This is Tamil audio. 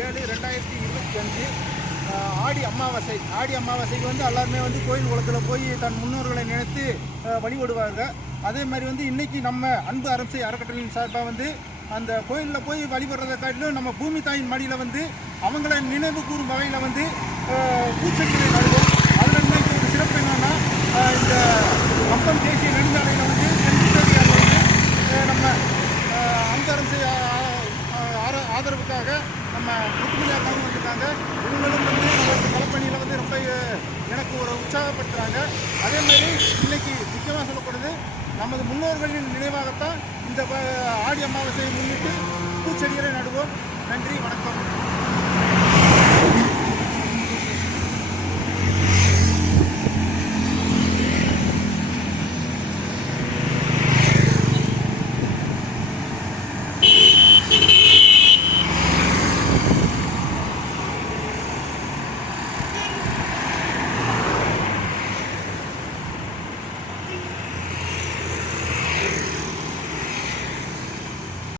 7/2025 ஆடி அமாவாசைக்கு வந்து எல்லாருமே வந்து கோயில் குளத்தில் போய் தன் முன்னோர்களை நினைத்து வழிபடுவார்கள். அதே மாதிரி வந்து இன்றைக்கி நம்ம அன்பு அரசை அறக்கட்டளையின் சார்பாக வந்து அந்த கோயிலில் போய் வழிபடுறதை காட்டிலும் நம்ம பூமி தாயின் மடியில் வந்து அவங்கள நினைவு கூறும் வகையில் வந்து பூச்செடிகளை நடுவோம். அதில் இன்னைக்கு ஒரு சிறப்பு என்னன்னா, இந்த கம்பம் தேசிய நெடுஞ்சாலையில் வந்து தென்கிழக்கு வந்து நம்ம அன்பு அரசை ஆதரவுக்காக நம்ம முத்துமணியார் அவங்க வந்திருக்காங்க. இவங்களும் வந்து நம்மளுக்கு களப்பணியில் வந்து ரொம்ப எனக்கு ஒரு உற்சாகப்படுத்துகிறாங்க. அதே மாதிரி இன்றைக்கி முக்கியமாக சொல்லப்படுது, நமது முன்னோர்களின் நினைவாகத்தான் இந்த ஆடி அமாவாசையை முன்னிட்டு பூச்செடிகளை நடுவோம். நன்றி, வணக்கம்.